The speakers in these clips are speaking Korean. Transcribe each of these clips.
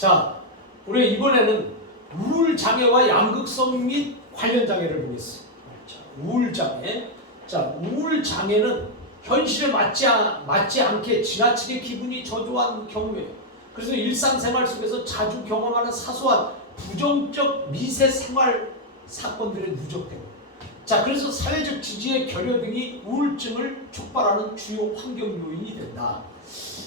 자, 우리 이번에는 우울장애와 양극성 및 관련 장애를 보겠습니다. 자, 우울장애. 자, 우울장애는 현실에 맞지 않게 지나치게 기분이 저조한 경우예요. 그래서 일상생활 속에서 자주 경험하는 사소한 부정적 미세 생활 사건들이 누적되고, 자, 그래서 사회적 지지의 결여 등이 우울증을 촉발하는 주요 환경 요인이 된다.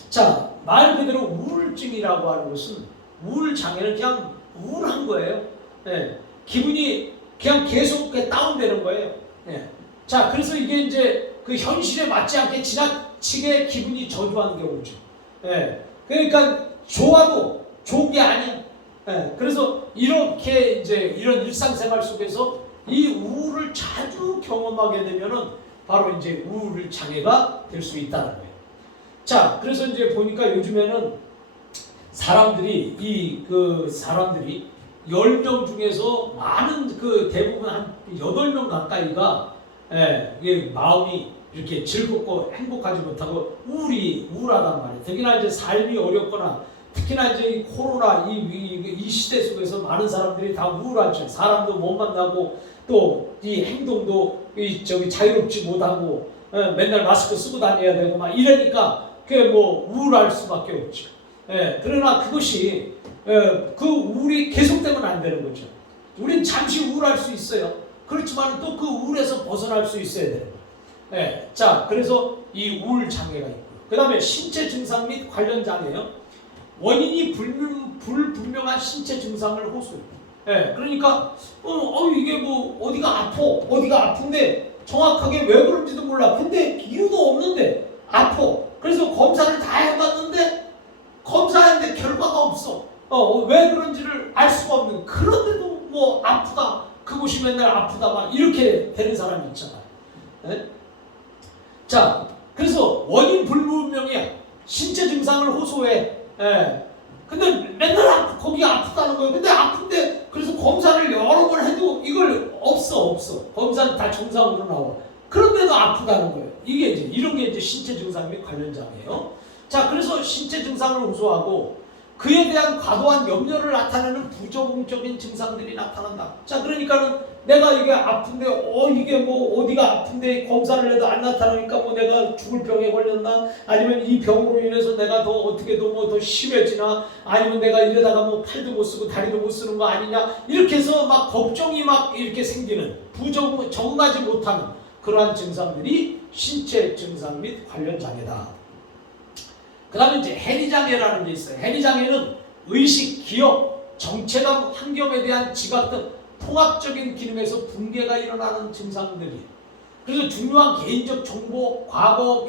자, 말 그대로 우울증이라고 하는 것은, 우울장애는 그냥 우울한 거예요. 네. 기분이 그냥 계속 다운되는 거예요. 네. 자, 그래서 이게 이제 그 현실에 맞지 않게 지나치게 기분이 저조한 경우죠. 네. 그러니까 좋아도 좋은 게 아닌. 네. 그래서 이렇게 이제 이런 일상생활 속에서 이 우울을 자주 경험하게 되면은 바로 이제 우울 장애가 될 수 있다는 거예요. 자, 그래서 이제 보니까 요즘에는 사람들이 10명 중에서 많은 대부분 한 8명 가까이가 이게 마음이 이렇게 즐겁고 행복하지 못하고 우울하단 말이에요. 특히나 이제 삶이 어렵거나, 특히나 이제 이 코로나 이 시대 속에서 많은 사람들이 다 우울하죠. 사람도 못 만나고, 또 이 행동도 자유롭지 못하고, 맨날 마스크 쓰고 다녀야 되고 막 이러니까 그게 뭐 우울할 수밖에 없죠. 그러나 그것이 그 우울이 계속되면 안 되는 거죠. 우린 잠시 우울할 수 있어요. 그렇지만 또 그 우울에서 벗어날 수 있어야 되는 거예요. 자, 그래서 이 우울 장애가 있고, 그 다음에 신체 증상 및 관련 장애요. 원인이 불분명한 신체 증상을 호소해요. 그러니까 이게 뭐 어디가 아픈데 정확하게 왜 그런지도 몰라. 근데 이유도 없는데 아파. 그래서 검사를 다 해봤는데 검사했는데 결과가 없어. 왜 그런지를 알 수가 없는. 그런데도 뭐 아프다. 그곳이 맨날 아프다. 막 이렇게 되는 사람이 있잖아요. 자, 그래서 원인 불분명이야. 신체 증상을 호소해. 근데 맨날 거기 아프다는 거예요. 근데 아픈데 그래서 검사를 여러 번 해도 이걸 없어. 검사는 다 정상으로 나와. 그런데도 아프다는 거예요. 이게 이제 이런 게 이제 신체 증상 및 관련 장애예요. 자, 그래서 신체 증상을 호소하고 그에 대한 과도한 염려를 나타내는 부정적인 증상들이 나타난다. 자, 그러니까는 내가 이게 아픈데 이게 뭐 어디가 아픈데 검사를 해도 안 나타나니까 뭐 내가 죽을 병에 걸렸나, 아니면 이 병으로 인해서 내가 더 어떻게 더 심해지나, 아니면 내가 이러다가 뭐 팔도 못 쓰고 다리도 못 쓰는 거 아니냐, 이렇게 해서 막 걱정이 막 이렇게 생기는 정하지 못하는 그러한 증상들이 신체 증상 및 관련 장애다. 그 다음에 이제 해리장애라는 게 있어요. 해리장애는 의식, 기억, 정체감, 환경에 대한 지각 등 통합적인 기능에서 붕괴가 일어나는 증상들이에요. 그래서 중요한 개인적 정보, 과거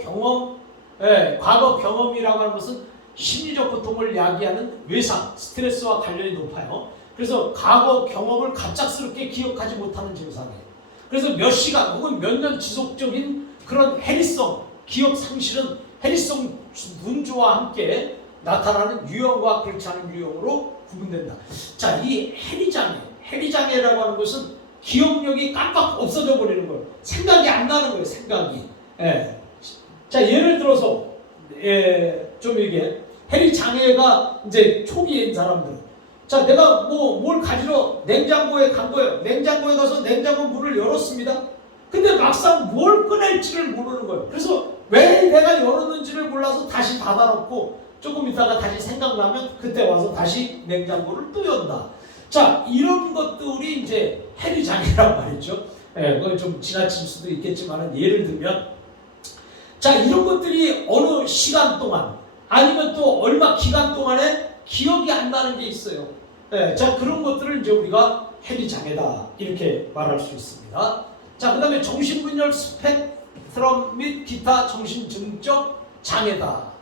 경험이라고 하는 것은 심리적 고통을 야기하는 외상, 스트레스와 관련이 높아요. 그래서 과거 경험을 갑작스럽게 기억하지 못하는 증상이에요. 그래서 몇 시간 혹은 몇 년 지속적인 그런 해리성, 기억 상실은 해리성 눈조와 함께 나타나는 유형과 그렇지 않은 유형으로 구분된다. 자, 이 해리장애라고 하는 것은 기억력이 깜빡 없어져 버리는 거예요. 생각이 안 나는 거예요. 생각이. 자, 예를 들어서 좀 이게 해리장애가 이제 초기인 사람들. 자, 내가 뭘 가지러 냉장고에 간 거예요. 냉장고에 가서 냉장고 문을 열었습니다. 근데 막상 뭘 꺼낼지를 모르는 거예요. 그래서 왜 내가 열었는지를 몰라서 다시 닫아놓고 조금 있다가 다시 생각나면 그때 와서 다시 냉장고를 또 연다. 자, 이런 것들이 이제 해리장애란 말이죠. 그건 좀 지나칠 수도 있겠지만 예를 들면, 자, 이런 것들이 어느 시간 동안 아니면 또 얼마 기간 동안에 기억이 안 나는 게 있어요. 자, 그런 것들을 이제 우리가 해리장애다 이렇게 말할 수 있습니다. 자, 그 다음에 정신분열 스펙트럼 및 기타 정신증적 장애다.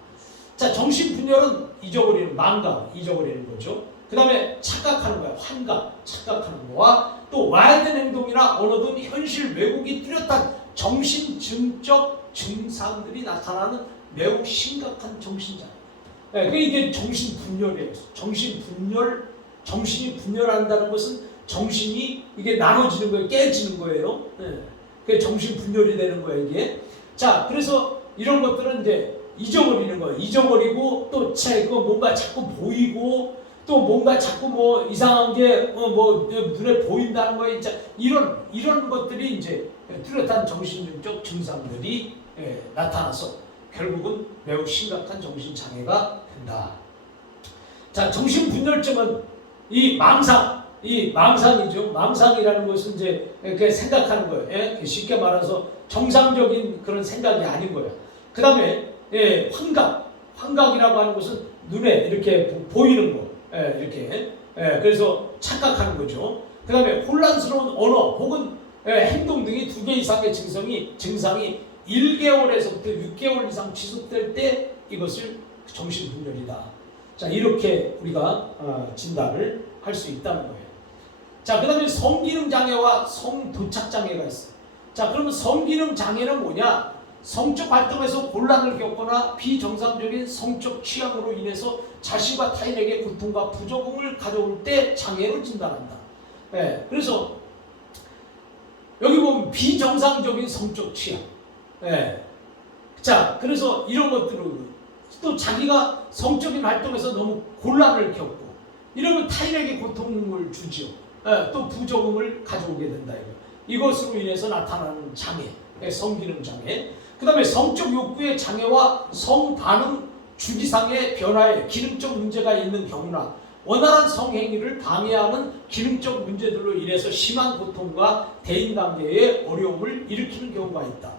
자, 정신분열은 잊어버리는, 망각, 잊어버리는 거죠. 그 다음에 착각하는 거야. 환각, 착각하는 거와 또 와야 되는 행동이나 언어 등 현실 왜곡이 뚜렷한 정신증적 증상들이 나타나는 매우 심각한 정신장애. 이게 정신분열이에요. 정신이 분열한다는 것은 정신이 이게 나눠지는 거예요. 깨지는 거예요. 그게 정신분열이 되는 거예요, 이게. 자, 그래서 이런 것들은 이제 잊어버리는 거예요. 잊어버리고 또 뭔가 자꾸 보이고, 또 뭔가 자꾸 뭐 이상한 게 뭐 눈에 보인다는 거에 이제 이런 것들이 이제 뚜렷한 정신적 증상들이 나타나서 결국은 매우 심각한 정신 장애가 된다. 자, 정신분열증은 이 망상이죠. 망상이라는 것은 이제 이렇게 생각하는 거예요. 쉽게 말해서 정상적인 그런 생각이 아닌 거예요. 그 다음에 환각이라고 하는 것은 눈에 이렇게 보이는 거, 이렇게 그래서 착각하는 거죠. 그 다음에 혼란스러운 언어 혹은 행동 등이 2개 이상의 증상이 1개월에서부터 6개월 이상 지속될 때 이것을 정신분열이다. 자, 이렇게 우리가 진단을 할 수 있다는 거예요. 자, 그 다음에 성기능 장애와 성도착 장애가 있어요. 자, 그러면 성기능 장애는 뭐냐? 성적 활동에서 곤란을 겪거나 비정상적인 성적 취향으로 인해서 자신과 타인에게 고통과 부조금을 가져올 때 장애로 진단한다. 그래서 여기 보면 비정상적인 성적 취향. 자, 그래서 이런 것들을 또 자기가 성적인 활동에서 너무 곤란을 겪고 이러면 타인에게 고통을 주죠. 또 부조금을 가져오게 된다. 이것으로 인해서 나타나는 장애, 성기능 장애. 그 다음에 성적 욕구의 장애와 성반응 주기상의 변화에 기능적 문제가 있는 경우나 원활한 성행위를 방해하는 기능적 문제들로 인해서 심한 고통과 대인관계에 어려움을 일으키는 경우가 있다.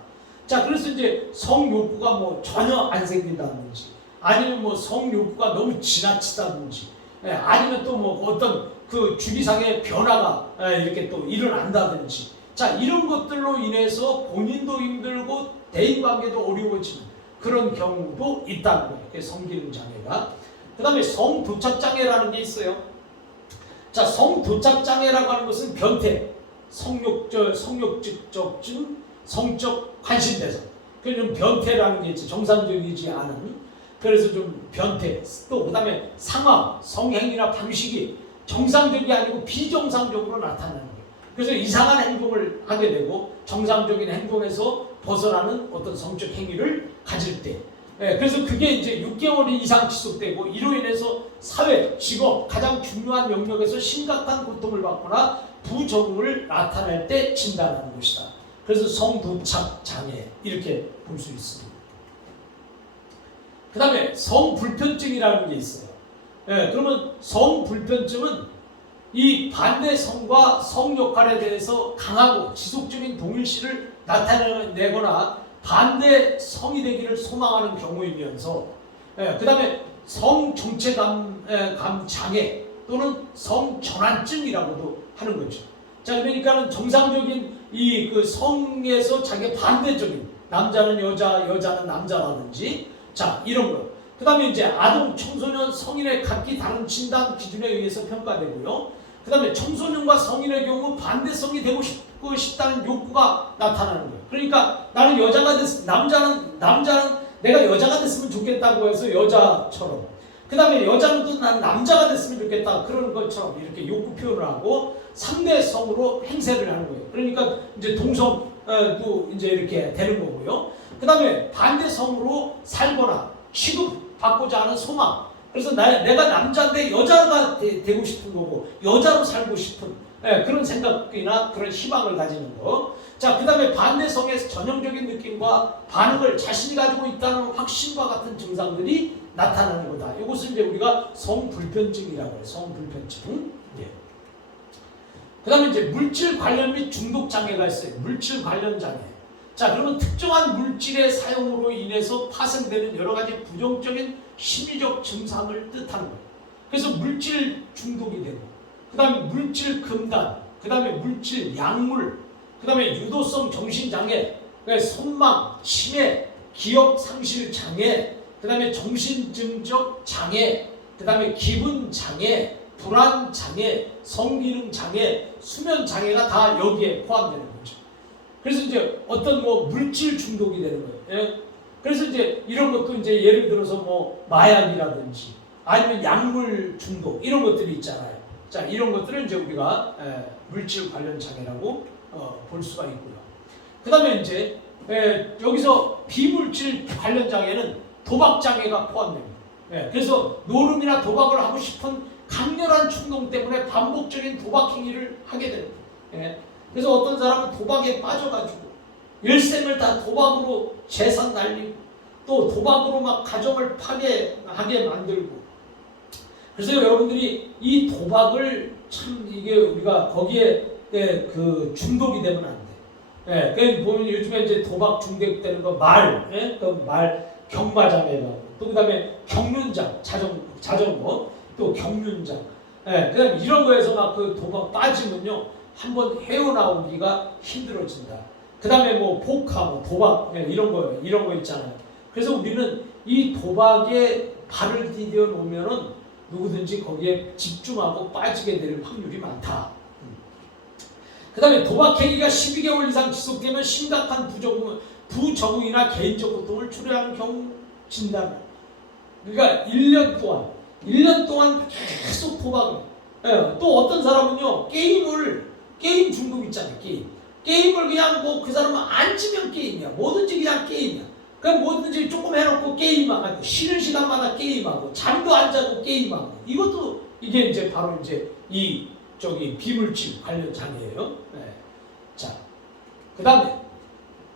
자, 그래서 이제 성욕구가 뭐 전혀 안 생긴다든지 아니면 뭐 성욕구가 너무 지나치다든지 아니면 또 뭐 어떤 그 주기상의 변화가 이렇게 또 일어난다든지 자, 이런 것들로 인해서 본인도 힘들고 대인관계도 어려워지는 그런 경우도 있다는 거예요. 성기능 장애가. 그 다음에 성도착장애라는 게 있어요. 자, 성도착장애라고 하는 것은 변태, 성욕직접증, 성적 관심대상. 그럼 변태라는 게 있지, 정상적이지 않은. 그래서 좀 변태, 또 그 다음에 상황, 성행위나 방식이 정상적이 아니고 비정상적으로 나타나는 거예요. 그래서 이상한 행동을 하게 되고 정상적인 행동에서 벗어나는 어떤 성적 행위를 가질 때 그래서 그게 이제 6개월 이상 지속되고 이로 인해서 사회, 직업, 가장 중요한 영역에서 심각한 고통을 받거나 부적응을 나타낼 때 진단하는 것이다. 그래서 성도착 장애 이렇게 볼 수 있습니다. 그 다음에 성불편증이라는 게 있어요. 그러면 성불편증은 이 반대 성과 성 역할에 대해서 강하고 지속적인 동일시를 나타내거나 반대 성이 되기를 소망하는 경우이면서 그 다음에 성 정체감 장애 또는 성 전환증이라고도 하는 거죠. 자, 그러니까는 정상적인 이 그 성에서 자기 반대적인 남자는 여자, 여자는 남자라든지 자, 이런 거. 그 다음에 이제 아동, 청소년, 성인의 각기 다른 진단 기준에 의해서 평가되고요. 그 다음에 청소년과 성인의 경우 반대성이 되고 싶다는 욕구가 나타나는 거예요. 그러니까 나는 여자가 남자는 내가 여자가 됐으면 좋겠다고 해서 여자처럼. 그 다음에 여자는 또 난 남자가 됐으면 좋겠다 그런 것처럼 이렇게 욕구 표현을 하고 상대성으로 행세를 하는 거예요. 그러니까 이제 동성도 이제 이렇게 되는 거고요. 그 다음에 반대성으로 살거나 취급받고자 하는 소망. 그래서 내가 남자인데 여자가 되고 싶은 거고 여자로 살고 싶은 그런 생각이나 그런 희망을 가지는 거. 자, 그 다음에 반대성의 전형적인 느낌과 반응을 자신이 가지고 있다는 확신과 같은 증상들이 나타나는 거다. 이것을 이제 우리가 성불편증이라고 해요. 성불편증. 그 다음에 이제 물질 관련 및 중독 장애가 있어요. 물질 관련 장애. 자, 그러면 특정한 물질의 사용으로 인해서 파생되는 여러 가지 부정적인 심리적 증상을 뜻하는 거예요. 그래서 물질 중독이 되고, 그 다음에 물질 금단, 그 다음에 물질 약물, 그 다음에 유도성 정신장애, 손망, 치매, 기억 상실 장애, 그 다음에 정신증적 장애, 그 다음에 기분 장애, 불안 장애, 성기능 장애, 수면 장애가 다 여기에 포함되는 거죠. 그래서 이제 어떤 뭐 물질 중독이 되는 거예요. 그래서 이제 이런 것도 이제 예를 들어서 뭐 마약이라든지 아니면 약물 중독 이런 것들이 있잖아요. 자, 이런 것들을 이제 우리가 물질 관련 장애라고 볼 수가 있고요. 그 다음에 이제 여기서 비물질 관련 장애는 도박 장애가 포함됩니다. 그래서 노름이나 도박을 하고 싶은 강렬한 충동 때문에 반복적인 도박 행위를 하게 됩니다. 예. 그래서 어떤 사람은 도박에 빠져가지고 일생을 다 도박으로 재산 날리고 또 도박으로 막 가정을 파괴하게 만들고. 그래서 여러분들이 이 도박을 참 이게 우리가 거기에 그 중독이 되면 안 돼. 예, 그 보면 요즘에 이제 도박 중독되는 거 말 경마장에 또 그다음에 경륜장 자전거 또 경륜장. 예, 그다음 이런 거에서 막 그 도박 빠지면요 한번 헤어나오기가 힘들어진다. 그다음에 뭐 포카, 뭐 도박 이런 거 있잖아요. 그래서 우리는 이 도박에 발을 디뎌 놓으면은 누구든지 거기에 집중하고 빠지게 될 확률이 많다. 그 다음에 도박 행위가 12개월 이상 지속되면 심각한 부정의나 개인적 고통을 초래하는 경우 진단. 그러니까 1년 동안 계속 도박을. 예, 또 어떤 사람은요 게임 중독 있잖아요. 게임을 그냥 뭐 그 사람은 앉으면 게임이야. 뭐든지 그냥 게임이야. 그럼 뭐든지 조금 해놓고 게임하고 쉬는 시간마다 게임하고 잠도 안 자고 게임하고 이것도 이게 이제 바로 이제 이 비물질 관련 장애예요. 네. 자, 그다음에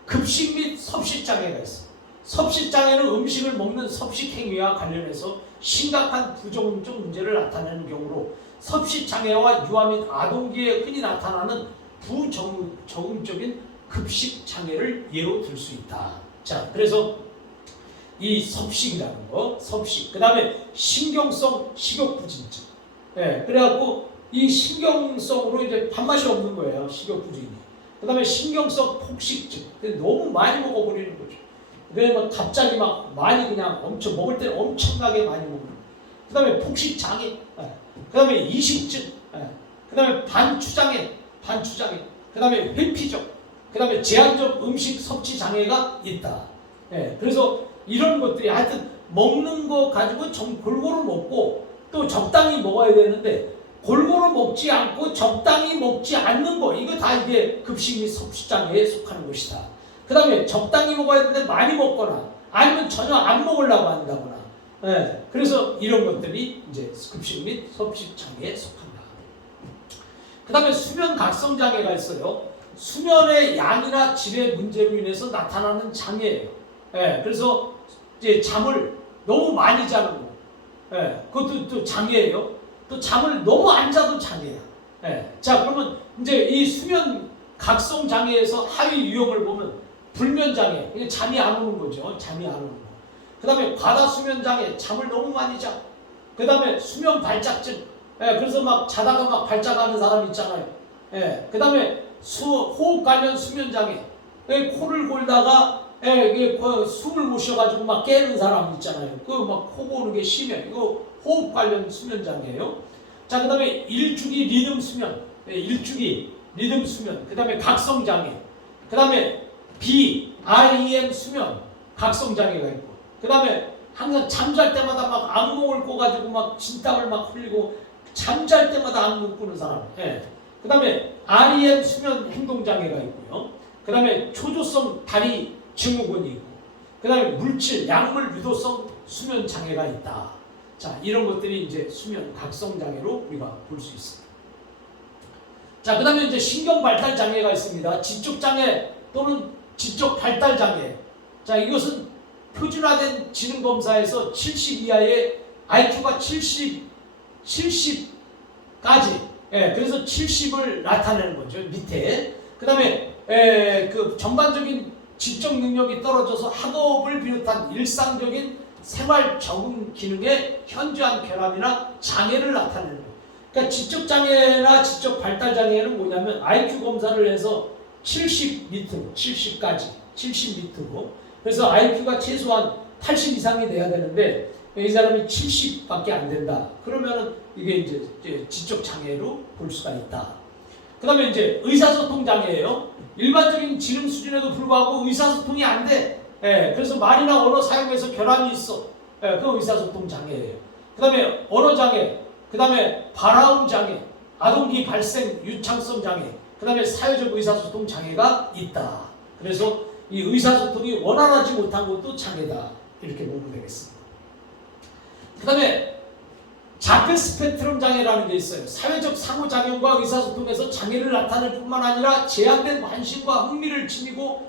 급식 및 섭식 장애가 있어. 섭식 장애는 음식을 먹는 섭식 행위와 관련해서 심각한 부정적 문제를 나타내는 경우로 섭식 장애와 유아 및 아동기에 흔히 나타나는 부적응적인 급식 장애를 예로 들 수 있다. 자, 그래서 이 섭식이라는 거, 그 다음에 신경성 식욕부진증. 예, 그래갖고 이 신경성으로 이제 밥맛이 없는 거예요, 식욕부진이. 그 다음에 신경성 폭식증. 너무 많이 먹어버리는 거죠. 그래서 갑자기 막 많이 그냥 먹을 때는 엄청나게 많이 먹는 거예요. 그 다음에 폭식장애. 예, 그 다음에 이식증. 예, 그 다음에 반추장애. 그 다음에 회피적. 그 다음에 제한적 음식 섭취 장애가 있다. 예, 그래서 이런 것들이 하여튼 먹는 거 가지고 골고루 먹고 또 적당히 먹어야 되는데 골고루 먹지 않고 적당히 먹지 않는 거 이거 다 이게 급식 및 섭식 장애에 속하는 것이다. 그 다음에 적당히 먹어야 되는데 많이 먹거나 아니면 전혀 안 먹으려고 한다거나. 예, 그래서 이런 것들이 이제 급식 및 섭식 장애에 속한다. 그 다음에 수면 각성 장애가 있어요. 수면의 양이나 질의 문제로 인해서 나타나는 장애예요. 예, 그래서 이제 잠을 너무 많이 자는 거, 예, 그것도 또 장애예요. 또 잠을 너무 안 자도 장애야. 예, 자 그러면 이제 이 수면 각성 장애에서 하위 유형을 보면 불면 장애, 이게 잠이 안 오는 거죠. 잠이 안 오는 거. 그 다음에 과다 수면 장애, 잠을 너무 많이 자. 그 다음에 수면 발작증, 예, 그래서 막 자다가 막 발작하는 사람 있잖아요. 예, 그 다음에 호흡 관련 수면 장애, 코를 골다가 숨을 못 쉬어가지고 막 깨는 사람 있잖아요. 그 막 코 고는 게 심해. 이거 호흡 관련 수면 장애예요. 자, 그 다음에 일주기 리듬 수면, 그 다음에 각성 장애, 그 다음에 REM 수면 각성 장애가 있고, 그 다음에 항상 잠잘 때마다 막 악몽을 꿔가지고 막 진땀을 막 흘리고 잠잘 때마다 악몽 꾸는 사람. 그 다음에 REM 수면 행동장애가 있고요. 그 다음에 초조성 다리 증후군이 있고, 그 다음에 물질, 약물 유도성 수면 장애가 있다. 자, 이런 것들이 이제 수면 각성 장애로 우리가 볼 수 있습니다. 자, 그 다음에 이제 신경 발달 장애가 있습니다. 지적 장애 또는 지적 발달 장애. 자, 이것은 표준화된 지능 검사에서 70 이하의 IQ가 70까지. 그래서 70을 나타내는 거죠. 밑에. 그 다음에 그 전반적인 지적 능력이 떨어져서 학업을 비롯한 일상적인 생활 적응 기능의 현저한 결함이나 장애를 나타내는 거예요. 그러니까 지적 장애나 지적 발달 장애는 뭐냐면 IQ 검사를 해서 70 밑으로, 70까지, 70 밑으로. 그래서 IQ가 최소한 80 이상이 돼야 되는데 이 사람이 70밖에 안 된다. 그러면은 이게 이제 지적 장애로 볼 수가 있다. 그 다음에 이제 의사소통 장애예요. 일반적인 지능 수준에도 불구하고 의사소통이 안 돼. 그래서 말이나 언어 사용에서 결함이 있어. 그 의사소통 장애예요. 그 다음에 언어 장애, 그 다음에 발화음 장애, 아동기 발생 유창성 장애, 그 다음에 사회적 의사소통 장애가 있다. 그래서 이 의사소통이 원활하지 못한 것도 장애다. 이렇게 보면 되겠습니다. 그 다음에 자폐 스펙트럼 장애라는 게 있어요. 사회적 상호작용과 의사소통에서 장애를 나타낼 뿐만 아니라 제한된 관심과 흥미를 지니고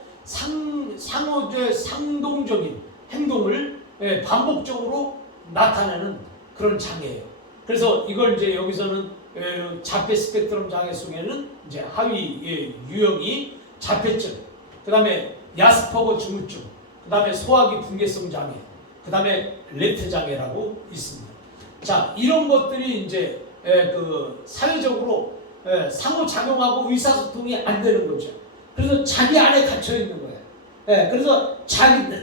상동적인 행동을 반복적으로 나타내는 그런 장애예요. 그래서 이걸 이제 여기서는 자폐 스펙트럼 장애 속에는 이제 하위 유형이 자폐증, 그 다음에 야스퍼거 증후증, 그 다음에 소화기 분개성 장애, 그 다음에 레트 장애라고 있습니다. 자, 이런 것들이 이제 그 사회적으로 상호작용하고 의사소통이 안 되는 거죠. 그래서 자기 안에 갇혀 있는 거예요. 그래서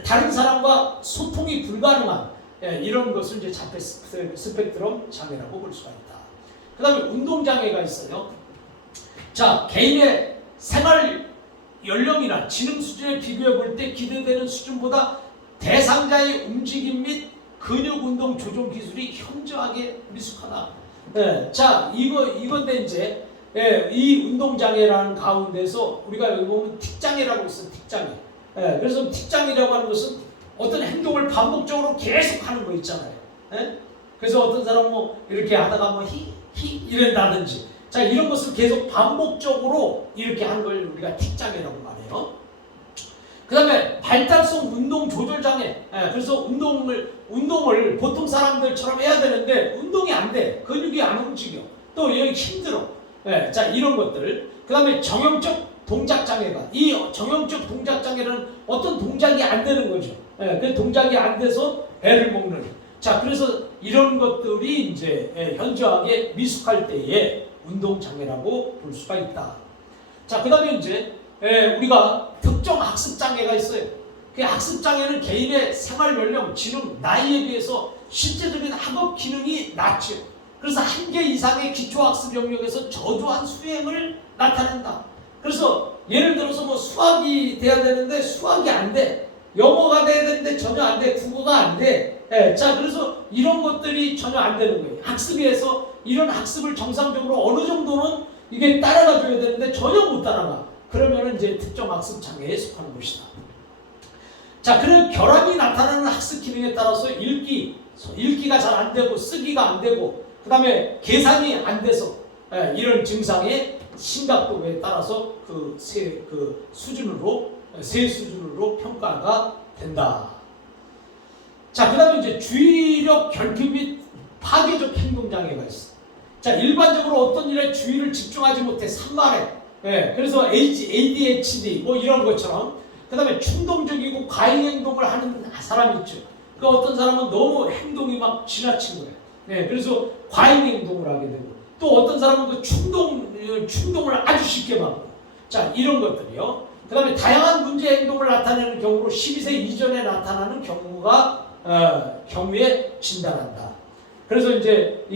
다른 사람과 소통이 불가능한 이런 것을 이제 자폐 스펙트럼 장애라고 볼 수가 있다. 그 다음에 운동장애가 있어요. 자, 개인의 생활 연령이나 지능 수준에 비교해 볼 때 기대되는 수준보다 대상자의 움직임 및 근육 운동 조정 기술이 현저하게 미숙하다. 자, 이건데 이제 이 운동 장애라는 가운데서 우리가 여기 보면 틱장애라고 있어요. 틱장애. 그래서 틱장애라고 하는 것은 어떤 행동을 반복적으로 계속 하는 거 있잖아요. 그래서 어떤 사람은 뭐 이렇게 하다가 뭐 이런다든지, 자, 이런 것을 계속 반복적으로 이렇게 하는 걸 우리가 틱장애라고 말해요. 그 다음에 발달성 운동 조절 장애. 그래서 운동을 보통 사람들처럼 해야 되는데 운동이 안 돼. 근육이 안 움직여. 또 여기 힘들어. 자, 이런 것들. 그 다음에 정형적 동작 장애가. 이 정형적 동작 장애는 어떤 동작이 안 되는 거죠. 그 동작이 안 돼서 애를 먹는. 자, 그래서 이런 것들이 이제 현저하게 미숙할 때의 운동 장애라고 볼 수가 있다. 자, 그 다음에 이제 우리가 특정 학습 장애가 있어요. 그 학습 장애는 개인의 생활 연령, 지능, 나이에 비해서 실제적인 학업 기능이 낮죠. 그래서 한계 이상의 기초학습 영역에서 저조한 수행을 나타낸다. 그래서 예를 들어서 뭐 수학이 돼야 되는데 수학이 안 돼. 영어가 돼야 되는데 전혀 안 돼. 국어가 안 돼. 자, 그래서 이런 것들이 전혀 안 되는 거예요. 학습에서 이런 학습을 정상적으로 어느 정도는 이게 따라가 줘야 되는데 전혀 못 따라가. 그러면은 이제 특정 학습 장애에 속하는 것이다. 자, 그런 결함이 나타나는 학습 기능에 따라서 읽기가 잘 안 되고 쓰기가 안 되고, 그 다음에 계산이 안 돼서 이런 증상의 심각도에 따라서 세 수준으로 평가가 된다. 자, 그 다음에 이제 주의력 결핍 및 파괴적 행동 장애가 있어. 자, 일반적으로 어떤 일에 주의를 집중하지 못해 산만해. 그래서 ADHD 뭐 이런 것처럼. 그 다음에 충동적이고 과잉 행동을 하는 사람이 있죠. 그 어떤 사람은 너무 행동이 막 지나친 거예요. 그래서 과잉 행동을 하게 되고, 또 어떤 사람은 그 충동을 아주 쉽게 막고. 자, 이런 것들이요. 그 다음에 다양한 문제 행동을 나타내는 경우로 12세 이전에 나타나는 경우에 진단한다. 그래서 이제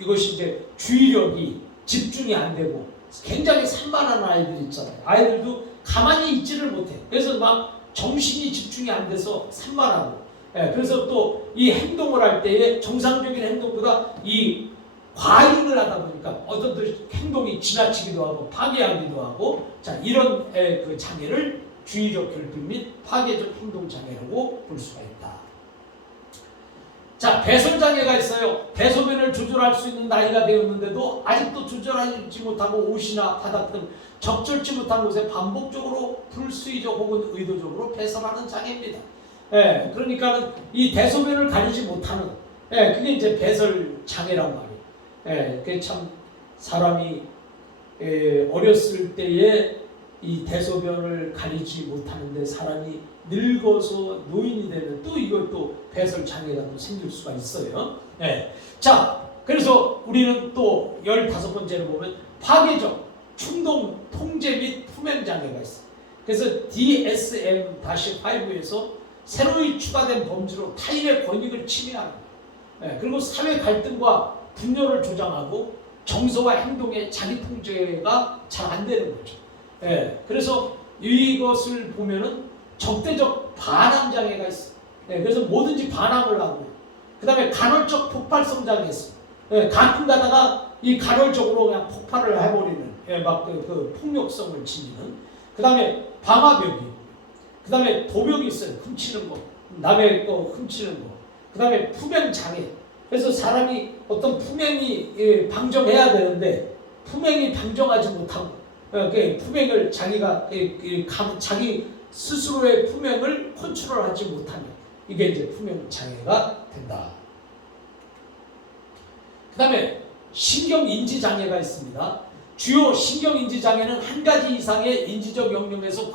이것이 이제 주의력이 집중이 안 되고 굉장히 산만한 아이들 있잖아요. 아이들도 가만히 있지를 못해. 그래서 막 정신이 집중이 안 돼서 산만하고. 그래서 또 이 행동을 할 때에 정상적인 행동보다 이 과잉을 하다 보니까 어떤 행동이 지나치기도 하고 파괴하기도 하고. 자, 이런 그 장애를 주의력 결핍 및 파괴적 행동 장애라고 볼 수가 있다. 자, 배설 장애가 있어요. 대소변을 조절할 수 있는 나이가 되었는데도 아직도 조절하지 못하고 옷이나 바닥 등 적절치 못한 곳에 반복적으로 불수의적 혹은 의도적으로 배설하는 장애입니다. 그러니까 이 대소변을 가리지 못하는, 그게 이제 배설 장애란 말이에요. 그게 참 사람이 어렸을 때에 이 대소변을 가리지 못하는데 사람이 늙어서 노인이 되면 또 이것도 배설 장애가 또 생길 수가 있어요. 자, 그래서 우리는 또 15번째로 보면 파괴적 충동 통제 및 품행 장애가 있어요. 그래서 DSM-5에서 새로이 추가된 범죄로 타인의 권익을 침해하는 거예요. 그리고 사회 갈등과 분열을 조장하고 정서와 행동의 자기 통제가 잘 안 되는 거죠. 그래서 이것을 보면은 적대적 반항 장애가 있어. 그래서 뭐든지 반항을 하고, 그 다음에 간헐적 폭발성 장애 있어. 가끔 가다가 이 간헐적으로 그냥 폭발을 해버리는, 막 그 폭력성을 지니는. 그 다음에 방화벽이, 그 다음에 도벽이 있어요. 훔치는 거, 남의 거 훔치는 거. 그 다음에 품행 장애. 그래서 사람이 어떤 품행이 방정해야 되는데 품행이 방정하지 못하고 품행을 자기가 자기 스스로의 품행을 컨트롤하지 못하면 이게 이제 품행 장애가 된다. 그 다음에 신경인지 장애가 있습니다. 주요 신경인지 장애는 한 가지 이상의 인지적 영역에서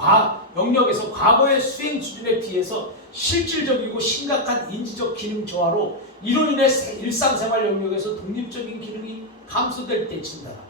과거의 수행 수준에 비해서 실질적이고 심각한 인지적 기능 저하로 이로 인해 일상생활 영역에서 독립적인 기능이 감소될 때 진단하다.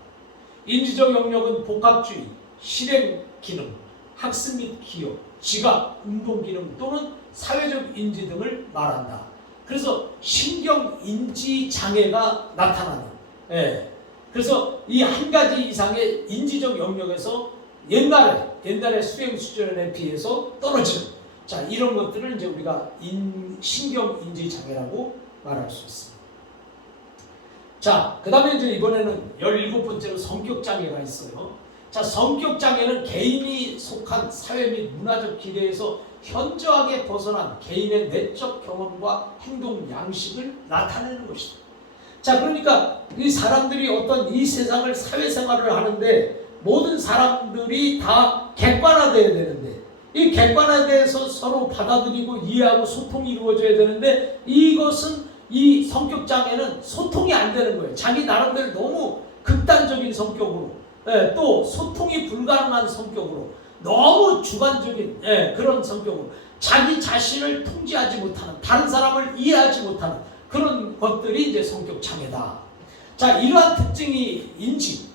인지적 영역은 복합주의, 실행 기능, 학습 및 기억, 지각, 운동 기능 또는 사회적 인지 등을 말한다. 그래서 신경인지 장애가 나타나는. 그래서 이 한 가지 이상의 인지적 영역에서 옛날에 수행 수준에 비해서 떨어지는. 자, 이런 것들을 이제 우리가 신경인지 장애라고 말할 수 있습니다. 자, 그 다음에 이제 이번에는 17번째로 성격장애가 있어요. 자, 성격장애는 개인이 속한 사회 및 문화적 기대에서 현저하게 벗어난 개인의 내적 경험과 행동 양식을 나타내는 것이다. 자, 그러니까 이 사람들이 어떤 이 세상을 사회생활을 하는데 모든 사람들이 다 객관화되어야 되는데 이 객관화돼서 서로 받아들이고 이해하고 소통이 이루어져야 되는데 이것은 이 성격장애는 소통이 안 되는 거예요. 자기 나름대로 너무 극단적인 성격으로 또 소통이 불가능한 성격으로 너무 주관적인 그런 성격으로 자기 자신을 통제하지 못하는 다른 사람을 이해하지 못하는 그런 것들이 이제 성격장애다. 자, 이러한 특징이 인지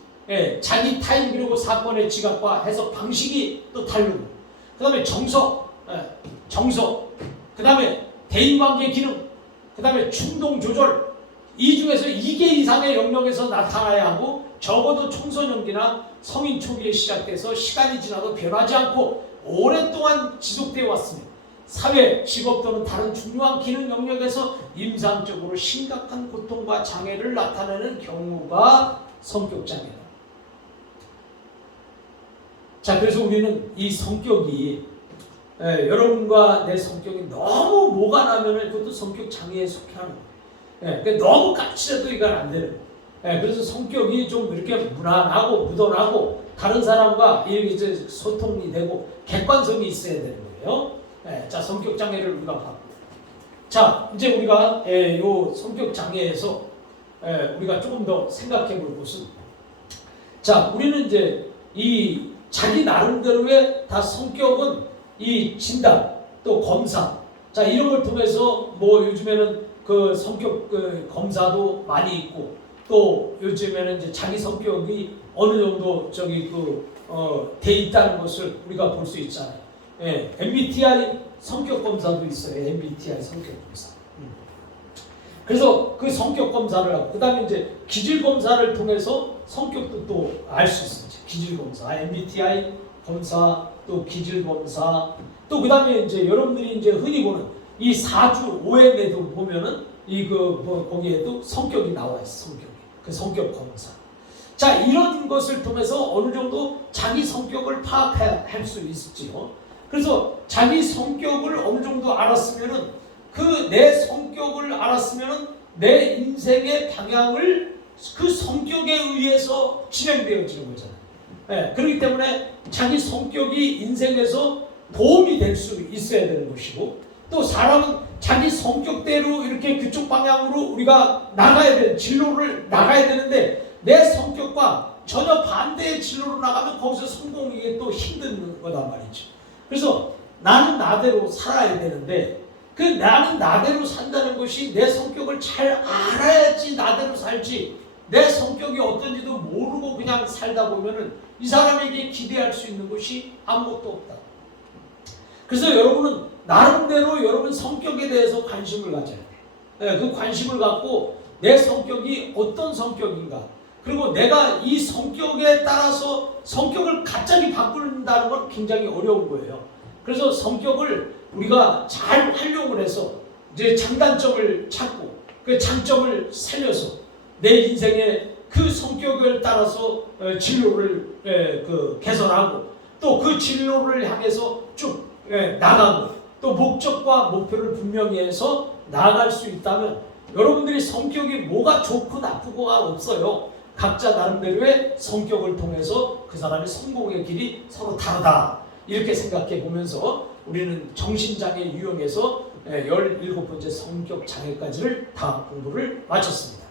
자기 타인 그리고 사건의 지각과 해석 방식이 또 다르고 그 다음에 정서 그 다음에 대인관계 기능 그 다음에 충동 조절 이 중에서 2개 이상의 영역에서 나타나야 하고 적어도 청소년기나 성인 초기에 시작돼서 시간이 지나도 변하지 않고 오랫동안 지속되어 왔습니다. 사회, 직업 또는 다른 중요한 기능 영역에서 임상적으로 심각한 고통과 장애를 나타내는 경우가 성격장애다. 자, 그래서 우리는 이 성격이 여러분과 내 성격이 너무 뭐가 나면은 그것도 성격 장애에 속해 하는 거예요. 그러니까 너무 까칠해도 이건 안 되는 거예요. 그래서 성격이 좀 이렇게 무난하고 묻어나고 다른 사람과 이렇게 이제 소통이 되고 객관성이 있어야 되는 거예요. 자, 성격 장애를 우리가 봤고, 자, 이제 우리가 요 성격 장애에서 우리가 조금 더 생각해 볼 것은, 자, 우리는 이제 이 자기 나름대로의 다 성격은 이 진단 또 검사 자 이런 걸 통해서 뭐 요즘에는 그 성격 그 검사도 많이 있고 또 요즘에는 이제 자기 성격이 어느 정도 돼 있다는 것을 우리가 볼 수 있잖아요. MBTI 성격 검사도 있어요. MBTI 성격 검사. 그래서 그 성격 검사를 하고 그다음에 이제 기질 검사를 통해서 성격도 또 알 수 있어요. 기질 검사, MBTI 검사, 또 기질 검사, 또 그다음에 이제 여러분들이 이제 흔히 보는 이 4주 OM에도 보면은 거기에도 성격이 나와 있어. 그 성격 검사. 자, 이런 것을 통해서 어느 정도 자기 성격을 파악할 수 있지요. 그래서 자기 성격을 어느 정도 알았으면은 내 성격을 알았으면은 내 인생의 방향을 그 성격에 의해서 진행되어지는 거잖아요. 그렇기 때문에 자기 성격이 인생에서 도움이 될 수 있어야 되는 것이고 또 사람은 자기 성격대로 이렇게 그쪽 방향으로 우리가 진로를 나가야 되는데 내 성격과 전혀 반대의 진로로 나가면 거기서 성공이 또 힘든 거단 말이죠. 그래서 나는 나대로 살아야 되는데 그 나는 나대로 산다는 것이 내 성격을 잘 알아야지 나대로 살지 내 성격이 어떤지도 모르고 그냥 살다 보면은 이 사람에게 기대할 수 있는 것이 아무것도 없다. 그래서 여러분은 나름대로 여러분 성격에 대해서 관심을 가져야 돼. 그 관심을 갖고 내 성격이 어떤 성격인가 그리고 내가 이 성격에 따라서 성격을 갑자기 바꾼다는 건 굉장히 어려운 거예요. 그래서 성격을 우리가 잘 활용을 해서 이제 장단점을 찾고 그 장점을 살려서 내 인생의 그 성격을 따라서 진로를 개선하고 또 그 진로를 향해서 쭉 나가고 또 목적과 목표를 분명히 해서 나아갈 수 있다면 여러분들이 성격이 뭐가 좋고 나쁘고가 없어요. 각자 나름대로의 성격을 통해서 그 사람의 성공의 길이 서로 다르다. 이렇게 생각해 보면서 우리는 정신장애 유형에서 17번째 성격장애까지를 다 공부를 마쳤습니다.